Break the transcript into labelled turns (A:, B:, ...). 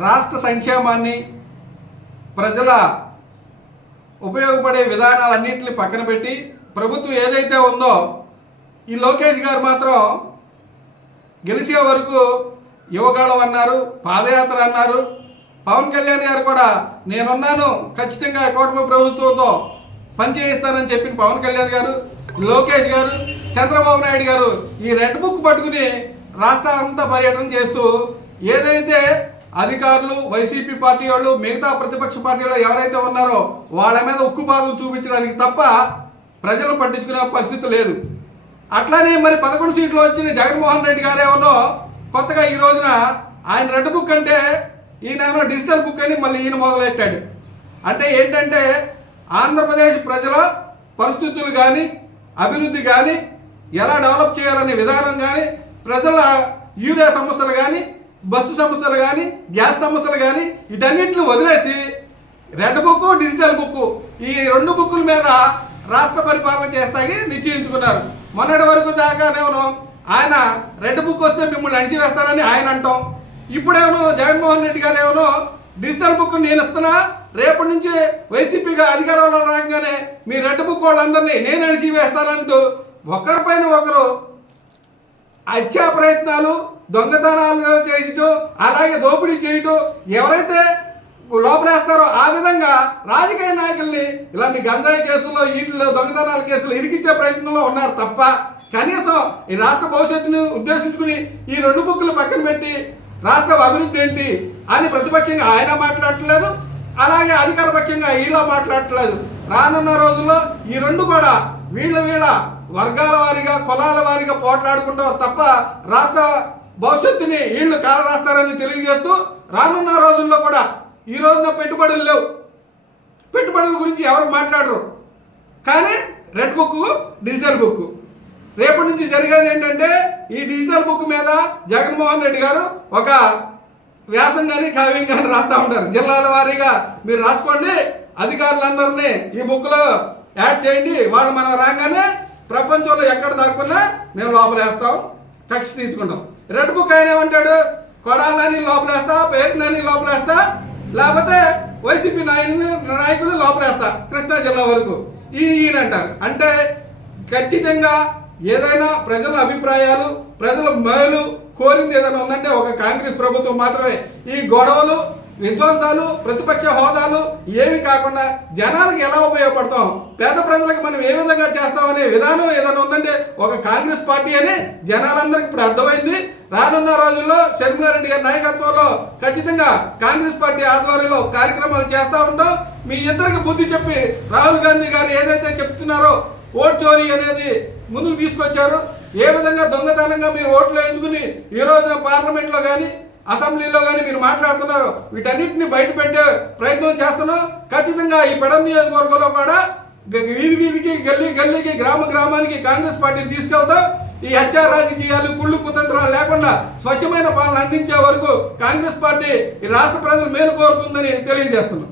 A: రాష్ట్ర సంక్షేమాన్ని ప్రజల ఉపయోగపడే విధానాలన్నింటిని పక్కన పెట్టి ప్రభుత్వం ఏదైతే ఉందో ఈ లోకేష్ గారు మాత్రం గెలిచే వరకు యువగాళం అన్నారు పాదయాత్ర అన్నారు. పవన్ కళ్యాణ్ గారు కూడా నేనున్నాను ఖచ్చితంగా కూటమి ప్రభుత్వంతో పనిచేయిస్తానని చెప్పిన పవన్ కళ్యాణ్ గారు లోకేష్ గారు చంద్రబాబు నాయుడు గారు ఈ రెడ్ బుక్ పట్టుకుని రాష్ట్రం అంతా పర్యటన చేస్తూ ఏదైతే అధికారులు వైసీపీ పార్టీ వాళ్ళు మిగతా ప్రతిపక్ష పార్టీలో ఎవరైతే ఉన్నారో వాళ్ళ మీద ఉక్కుపాదం చూపించడానికి తప్ప ప్రజలు పట్టించుకునే పరిస్థితి లేదు. అట్లానే మరి పదకొండు సీట్లు వచ్చిన జగన్మోహన్ రెడ్డి గారేమో కొత్తగా ఈ రోజున ఆయన రెడ్ బుక్ అంటే ఈయనేమో డిజిటల్ బుక్ అని మళ్ళీ ఈయన మొదలెట్టాడు. అంటే ఏంటంటే ఆంధ్రప్రదేశ్ ప్రజల పరిస్థితులు కానీ అభివృద్ధి కానీ ఎలా డెవలప్ చేయాలనే విధానం కానీ ప్రజల యూరియా సమస్యలు కానీ బస్సు సమస్యలు కానీ గ్యాస్ సమస్యలు కానీ వీటన్నిటిని వదిలేసి రెడ్ బుక్ డిజిటల్ బుక్ ఈ రెండు బుక్కుల మీద రాష్ట్ర పరిపాలన చేస్తాకి నిశ్చయించుకున్నారు. మొన్నటి వరకు దాకానేమో ఆయన రెడ్ బుక్ వస్తే మిమ్మల్ని అణిచివేస్తారని ఆయన అంటాం. ఇప్పుడేమో జగన్మోహన్ రెడ్డి గారు ఏమో డిజిటల్ బుక్ నేను ఇస్తున్నా రేపటి నుంచి వైసీపీగా అధికారంలో రాగానే మీ రెడ్ బుక్ వాళ్ళందరినీ నేను అణిచివేస్తానంటూ ఒకరిపైన ఒకరు హత్యా ప్రయత్నాలు దొంగతనాలు చేయటం అలాగే దోపిడీ చేయటం ఎవరైతే లోపలేస్తారో ఆ విధంగా రాజకీయ నాయకుల్ని ఇలాంటి గంజాయి కేసుల్లో వీటిలో దొంగతనాల కేసులు ఇరికిచ్చే ప్రయత్నంలో ఉన్నారు తప్ప కనీసం ఈ రాష్ట్ర భవిష్యత్తును ఉద్దేశించుకుని ఈ రెండు బుక్కులు పక్కన పెట్టి రాష్ట్ర అభివృద్ధి ఏంటి అని ప్రతిపక్షంగా ఆయన మాట్లాడట్లేదు అలాగే అధికార పక్షంగా వీళ్ళ మాట్లాడట్లేదు. రానున్న రోజుల్లో ఈ రెండు కూడా వీళ్ళ వీళ్ళ వర్గాల వారీగా కులాల వారీగా పోట్లాడుకుంటారు తప్ప రాష్ట్ర భవిష్యత్తుని వీళ్ళు కాల రాస్తారని తెలియజేస్తూ రానున్న రోజుల్లో కూడా ఈ రోజున పెట్టుబడులు లేవు. పెట్టుబడుల గురించి ఎవరు మాట్లాడరు. కానీ రెడ్ బుక్ డిజిటల్ బుక్ రేపటి నుంచి జరిగేది ఏంటంటే ఈ డిజిటల్ బుక్ మీద జగన్మోహన్ రెడ్డి గారు ఒక వ్యాసం కానీ కావ్యం కానీ రాస్తూ ఉంటారు. జిల్లాల వారీగా మీరు రాసుకోండి. అధికారులందరినీ ఈ బుక్లో యాడ్ చేయండి. వాళ్ళు మనం రాగానే ప్రపంచంలో ఎక్కడ దాక్కున్నా మేము లోపలేస్తాం. కక్ష తీసుకుంటాం. రెడ్ బుక్ ఆయన ఏమంటాడు? కొడాలని లోపలేస్తా పేరునని లోపలేస్తా లేకపోతే వైసీపీ నాయకులు నాయకులు లోపలేస్తా కృష్ణా జిల్లా వరకు. ఈ ఈయన అంటారు. అంటే ఖచ్చితంగా ఏదైనా ప్రజల అభిప్రాయాలు ప్రజల మేలు కోరింది ఏదైనా ఉందంటే ఒక కాంగ్రెస్ ప్రభుత్వం మాత్రమే. ఈ గొడవలు విధ్వంసాలు ప్రతిపక్ష హోదాలు ఏమి కాకుండా జనాలకు ఎలా ఉపయోగపడతాం? పేద ప్రజలకు మనం ఏ విధంగా చేస్తామనే విధానం ఏదైనా ఉందంటే ఒక కాంగ్రెస్ పార్టీ అని జనాలందరికీ ఇప్పుడు అర్థమైంది. రానున్న రోజుల్లో శర్మిలారెడ్డి గారి నాయకత్వంలో ఖచ్చితంగా కాంగ్రెస్ పార్టీ ఆధ్వర్యంలో కార్యక్రమాలు చేస్తూ ఉంటాం. మీ ఇద్దరికి బుద్ధి చెప్పి రాహుల్ గాంధీ గారు ఏదైతే చెప్తున్నారో ఓట్ చోరీ అనేది ముందుకు తీసుకొచ్చారు. ఏ విధంగా దొంగతనంగా మీరు ఓట్లు వేయించుకుని ఈ రోజున పార్లమెంట్లో కానీ అసెంబ్లీలో కానీ మీరు మాట్లాడుతున్నారు వీటన్నిటిని బయట పెట్టే ప్రయత్నం చేస్తున్నాం. ఖచ్చితంగా ఈ పెడం నియోజకవర్గంలో కూడా వీధి వీధికి గల్లీ గల్లీకి గ్రామ గ్రామానికి కాంగ్రెస్ పార్టీని తీసుకెళ్తాం. ఈ హత్యా రాజకీయాలు కుళ్ళు కుతంత్రాలు లేకుండా స్వచ్ఛమైన పాలన అందించే వరకు కాంగ్రెస్ పార్టీ ఈ రాష్ట్ర ప్రజలు మేలు కోరుతుందని తెలియజేస్తున్నాం.